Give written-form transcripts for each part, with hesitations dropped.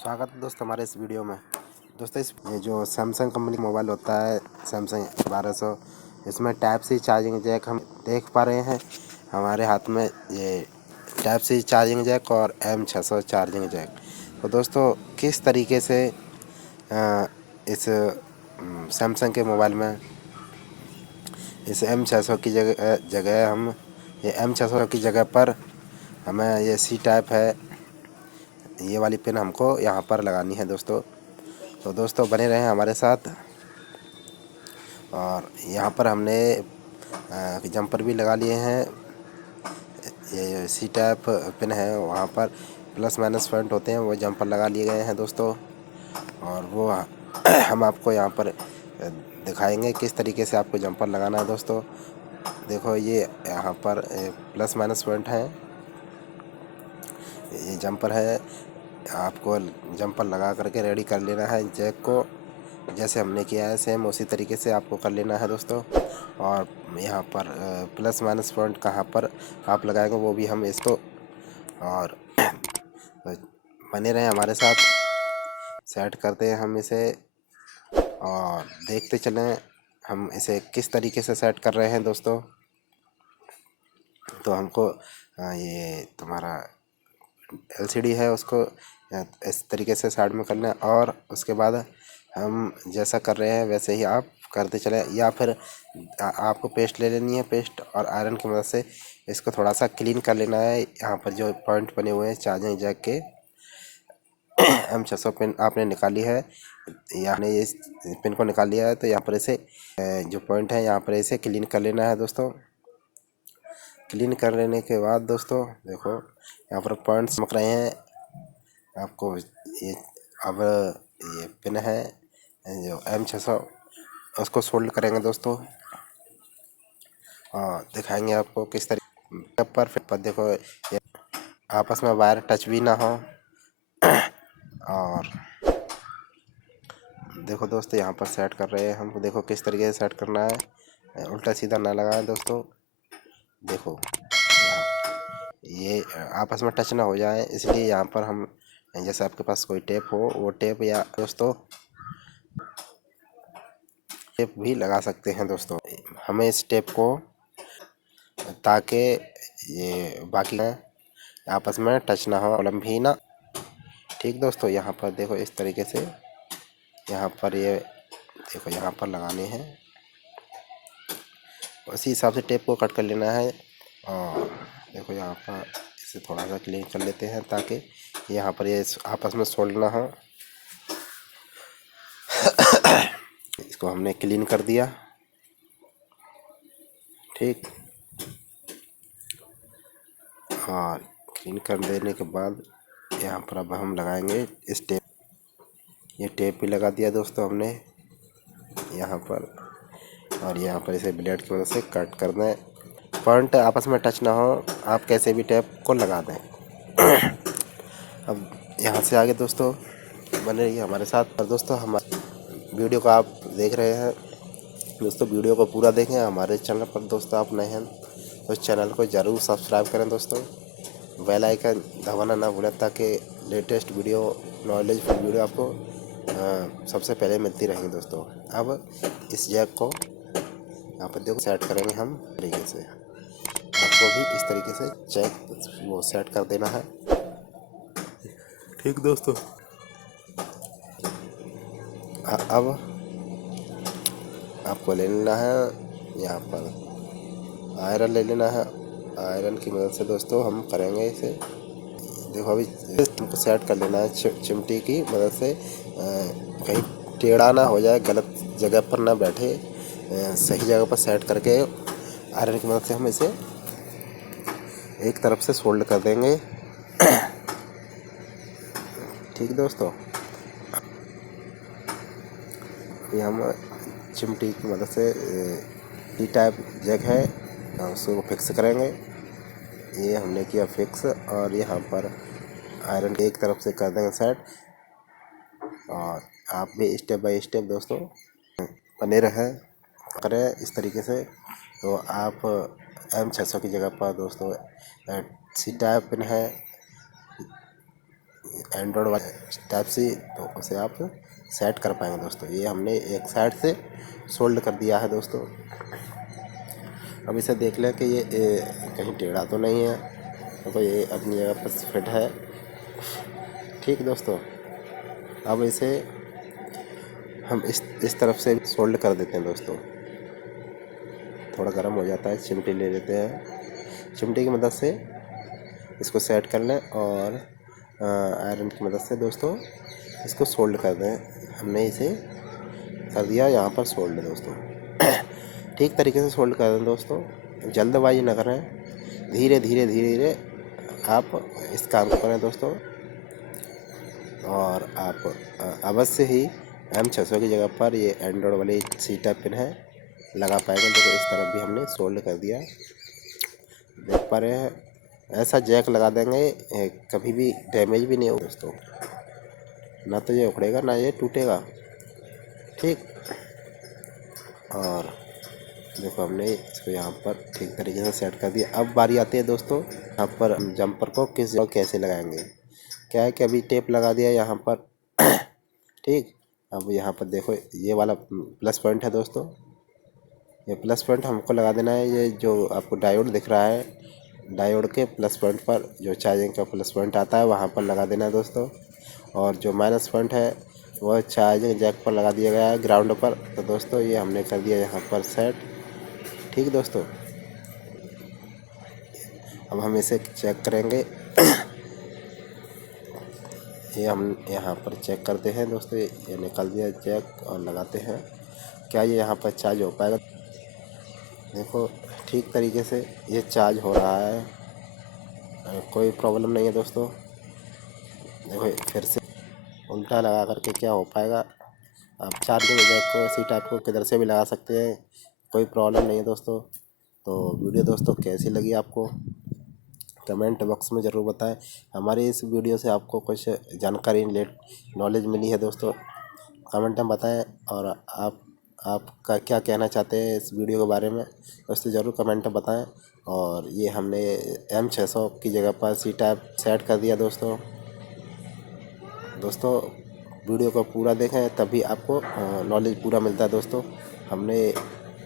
स्वागत है दोस्त हमारे इस वीडियो में। दोस्तों ये जो सैमसंग कंपनी का मोबाइल होता है सैमसंग 1200, इसमें टाइप सी चार्जिंग जैक हम देख पा रहे हैं हमारे हाथ में। ये टाइप सी चार्जिंग जैक और M600 चार्जिंग जैक। तो दोस्तों किस तरीके से इस सैमसंग के मोबाइल में इस M600 की जगह हम ये M600 की जगह पर हमें ये C टाइप है, ये वाली पिन हमको यहाँ पर लगानी है दोस्तों। तो दोस्तों बने रहें हमारे साथ। और यहाँ पर हमने जंपर भी लगा लिए हैं। ये C टाइप पिन है, वहाँ पर प्लस माइनस पॉइंट होते हैं, वो जंपर लगा लिए गए हैं दोस्तों। और वो हम आपको यहाँ पर दिखाएंगे किस तरीके से आपको जंपर लगाना है दोस्तों। देखो ये यहाँ पर प्लस माइनस पॉइंट है, ये जंपर है। आपको जंपर लगा करके रेडी कर लेना है जैक को, जैसे हमने किया है सेम उसी तरीके से आपको कर लेना है दोस्तों। और यहाँ पर प्लस माइनस पॉइंट कहाँ पर आप लगाएंगे वो भी हम इसको, और बने रहें हमारे साथ। सेट करते हैं हम इसे और देखते चलें हम इसे किस तरीके से सेट कर रहे हैं दोस्तों। तो हमको ये तुम्हारा LCD है उसको इस तरीके से साइड में करना है, और उसके बाद हम जैसा कर रहे हैं वैसे ही आप करते चले। या फिर आपको पेस्ट ले लेनी है, पेस्ट और आयरन की मदद से इसको थोड़ा सा क्लीन कर लेना है। यहाँ पर जो पॉइंट बने हुए हैं चार्जिंग जैक के M600 पिन आपने निकाली है, आपने ये पिन को निकाल लिया है, तो यहाँ पर इसे जो पॉइंट है यहाँ पर इसे क्लीन कर लेना है दोस्तों। क्लीन कर लेने के बाद दोस्तों देखो यहाँ पर पॉइंट्स चमक रहे हैं आपको। ये अब ये पिन है जो M600, उसको सोल्ड करेंगे दोस्तों और दिखाएंगे आपको किस तरीके पर। फिर पर देखो ये आपस में वायर टच भी ना हो। और देखो दोस्तों यहाँ पर सेट कर रहे हैं हम, देखो किस तरीके से सेट करना है, उल्टा सीधा ना लगाएं दोस्तों। देखो ये आपस में टच ना हो जाए, इसलिए यहाँ पर हम जैसे आपके पास कोई टेप हो वो टेप, या दोस्तों टेप भी लगा सकते हैं दोस्तों। हमें इस टेप को ताकि ये बाकी आपस में टच ना हो, प्रॉब्लम भी ना। ठीक दोस्तों, यहाँ पर देखो इस तरीके से यहाँ पर ये देखो यहाँ पर लगाने हैं, उसी हिसाब से टेप को कट कर लेना है। और देखो यहाँ पर इसे थोड़ा सा क्लीन कर लेते हैं ताकि यहाँ पर ये आपस में सोल्ड ना हो। इसको हमने क्लीन कर दिया। ठीक, और क्लीन कर देने के बाद यहाँ पर अब हम लगाएंगे इस टेप। ये टेप भी लगा दिया दोस्तों हमने यहाँ पर, और यहाँ पर इसे ब्लेड की मदद से कट कर दें, पॉइंट आपस में टच ना हो, आप कैसे भी टेप को लगा दें। अब यहाँ से आगे दोस्तों बने रहिए हमारे साथ। और दोस्तों हमारे वीडियो को आप देख रहे हैं दोस्तों, वीडियो को पूरा देखें। हमारे चैनल पर दोस्तों आप नए हैं तो इस चैनल को ज़रूर सब्सक्राइब करें दोस्तों, बेल आइकन दबाना ना भूलें ताकि लेटेस्ट वीडियो, नॉलेजफुल वीडियो आपको सबसे पहले मिलती रहेंगी दोस्तों। अब इस जैक को यहाँ पर देखो सेट करेंगे हम तरीके से, आपको भी इस तरीके से जैक वो सेट कर देना है। ठीक दोस्तों, अब आपको ले लेना है यहाँ पर आयरन ले लेना है। आयरन की मदद से दोस्तों हम करेंगे इसे। देखो अभी हमको सेट कर लेना है चिमटी की मदद से, कहीं टेढ़ा ना हो जाए, गलत जगह पर ना बैठे, सही जगह पर सेट करके आयरन की मदद से हम इसे एक तरफ से सोल्ड कर देंगे। ठीक दोस्तों, ये हम चिमटी की मदद से टी टाइप जैक है उसको फिक्स करेंगे। ये हमने किया फिक्स, और यहाँ पर आयरन एक तरफ से कर देंगे सेट। और आप भी स्टेप बाय स्टेप दोस्तों बने रहें करें इस तरीके से। तो आप M600 की जगह पर दोस्तों C टाइप पिन है, एंड्रॉयड वाले टाइप से, तो उसे आप सेट कर पाएंगे दोस्तों। ये हमने एक साइड से सोल्ड कर दिया है दोस्तों। अब इसे देख लें कि ये कहीं टेढ़ा तो नहीं है, तो ये अपनी जगह पर फिट है। ठीक दोस्तों, अब इसे हम इस तरफ से सोल्ड कर देते हैं दोस्तों। थोड़ा गर्म हो जाता है, चिमटी ले लेते हैं, चिमटी की मदद से इसको सेट कर लें और आयरन की मदद से दोस्तों इसको सोल्ड कर दें। हमने इसे कर दिया यहाँ पर सोल्ड दोस्तों। ठीक तरीके से सोल्ड कर दें दोस्तों, जल्दबाजी न करें, धीरे धीरे धीरे धीरे आप इस काम को करें दोस्तों। और आप अवश्य ही M600 की जगह पर ये एंड्रॉयड वाली सी टाइप पिन है लगा पाएंगे। देखो इस तरफ भी हमने सोल्ड कर दिया, देख पा रहे हैं। ऐसा जैक लगा देंगे कभी भी डैमेज भी नहीं होगा दोस्तों, ना तो ये उखड़ेगा ना ये टूटेगा। ठीक, और देखो हमने इसको यहाँ पर ठीक तरीके से सेट कर दिया। अब बारी आती है दोस्तों यहाँ पर जंपर को किस जगह कैसे लगाएंगे। क्या है कि अभी टेप लगा दिया यहाँ पर। ठीक, अब यहाँ पर देखो ये वाला प्लस पॉइंट है दोस्तों, ये प्लस पॉइंट हमको लगा देना है। ये जो आपको डायोड दिख रहा है, डायोड के प्लस पॉइंट पर जो चार्जिंग का प्लस पॉइंट आता है वहाँ पर लगा देना है दोस्तों। और जो माइनस पॉइंट है वह चार्जिंग जैक पर लगा दिया गया है, ग्राउंड पर। तो दोस्तों ये हमने कर दिया यहाँ पर सेट। ठीक दोस्तों, अब हम इसे चेक करेंगे। ये हम यहाँ पर चेक करते हैं दोस्तों, ये निकाल दिया जैक और लगाते हैं। क्या ये यहाँ पर चार्ज हो पाएगा? देखो ठीक तरीके से ये चार्ज हो रहा है, कोई प्रॉब्लम नहीं है दोस्तों। देखो फिर से उल्टा लगा करके क्या हो पाएगा। आप चार्जिंग जैक को इसी टाइप को किधर से भी लगा सकते हैं, कोई प्रॉब्लम नहीं है दोस्तों। तो वीडियो दोस्तों कैसी लगी आपको कमेंट बॉक्स में ज़रूर बताएं। हमारी इस वीडियो से आपको कुछ जानकारी नॉलेज मिली है दोस्तों, कमेंट में बताएं। और आपका क्या कहना चाहते हैं इस वीडियो के बारे में दोस्तों, ज़रूर कमेंट में बताएं। और ये हमने M600 की जगह पर सी टाइप सेट कर दिया दोस्तों। वीडियो को पूरा देखें तभी आपको नॉलेज पूरा मिलता है दोस्तों। हमने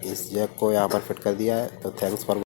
इस जैक को यहाँ पर फिट कर दिया है। तो थैंक्स फॉर